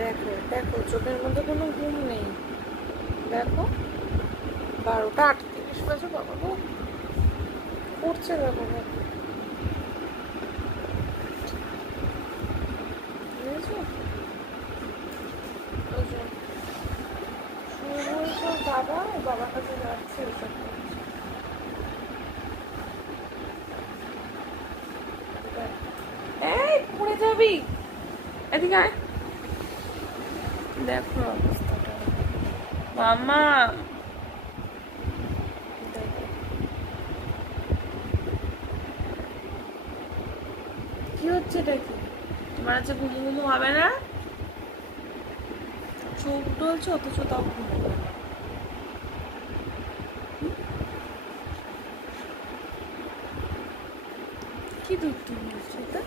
দেখো দেখো, চোখের মধ্যে কোনো ঘুম নেই। দেখো 12টা 38 বাজে, বাবা গো করছে দেখো দেখো, বুঝেছো? ওই যে শুয়ে বলছে ওর বাবা, ও বাবার কাছে যাচ্ছে এসব করছে। এই পড়ে যাবি, এদিকে আয়। দেখো অবস্থাটা মামা। কি হচ্ছে এটা? কি তোমার আছে ঘুমু ঘুমু হবে না? চোখ ডলছে অথচ তাও ঘুম হবে না। কি দুধ তুমি এটা?